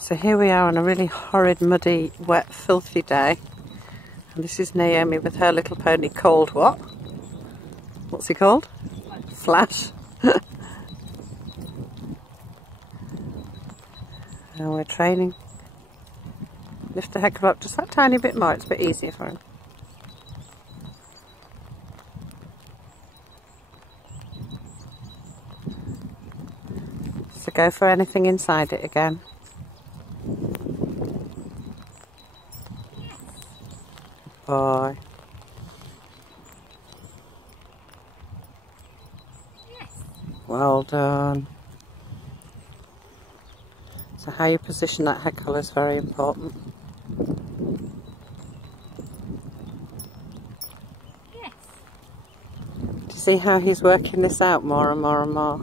So here we are on a really horrid, muddy, wet, filthy day. And this is Naomi with her little pony called what? What's he called? Flash. And we're training. Lift the heckler up just that tiny bit more, it's a bit easier for him. So go for anything inside it again. Boy. Well done. So how you position that head collar is very important. Yes. Do you see how he's working this out more and more and more?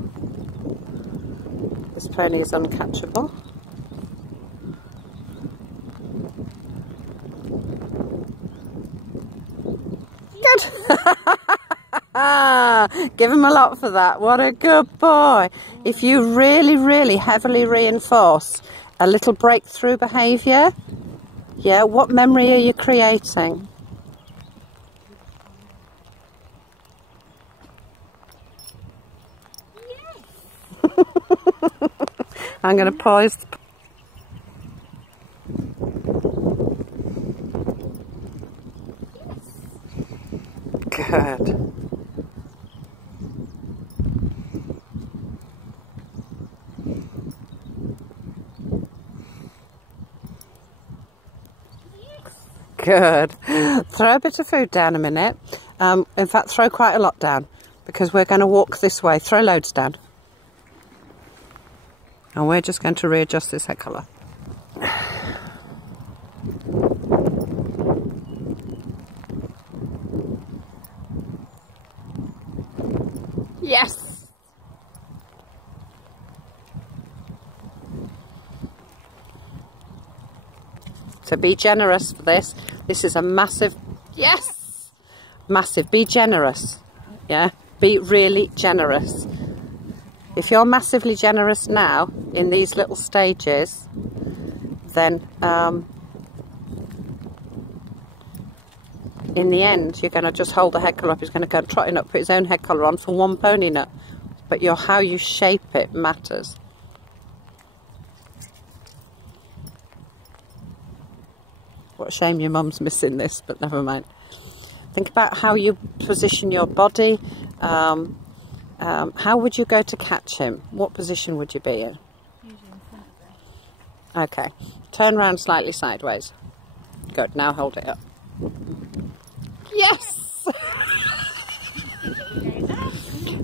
This pony is uncatchable. Good. Give him a lot for that. What a good boy. If you really, really heavily reinforce a little breakthrough behaviour, yeah, what memory are you creating? Yes. I'm going to pause. Good. Good. Throw a bit of food down a minute. In fact, throw quite a lot down because we're going to walk this way. Throw loads down. And we're just going to readjust this head collar. Yes! So be generous for this. This is a massive, yes! Massive, be generous. Yeah, be really generous. If you're massively generous now, in these little stages, then in the end, you're going to just hold the head collar up. He's going to go trotting up, put his own head collar on for one pony nut. But how you shape it matters. What a shame your mum's missing this, but never mind. Think about how you position your body. How would you go to catch him? What position would you be in? Usually in front of her. Okay. Turn around slightly sideways. Good. Now hold it up. Yes!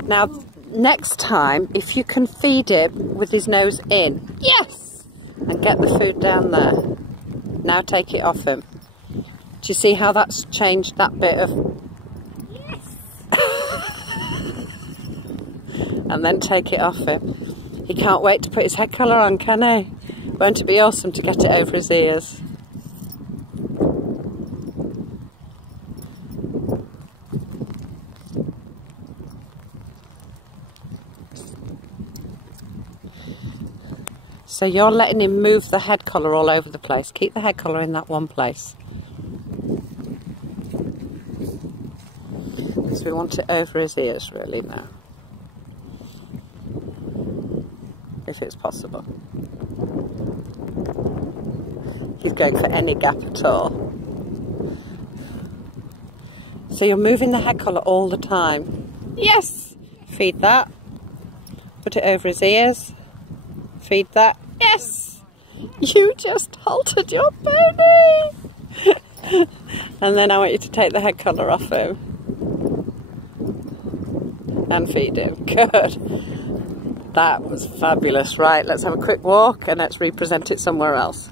Now, next time, if you can feed him with his nose in, yes! And get the food down there. Now take it off him. Do you see how that's changed that bit of... Yes! And then take it off him. He can't wait to put his head collar on, can he? Won't it be awesome to get it over his ears? So you're letting him move the head collar all over the place. Keep the head collar in that one place. Because we want it over his ears really now. If it's possible. He's going for any gap at all. So you're moving the head collar all the time. Yes! Feed that. Put it over his ears. Feed that. Yes! You just haltered your pony! And then I want you to take the head collar off him. And feed him. Good. That was fabulous. Right, let's have a quick walk and let's represent it somewhere else.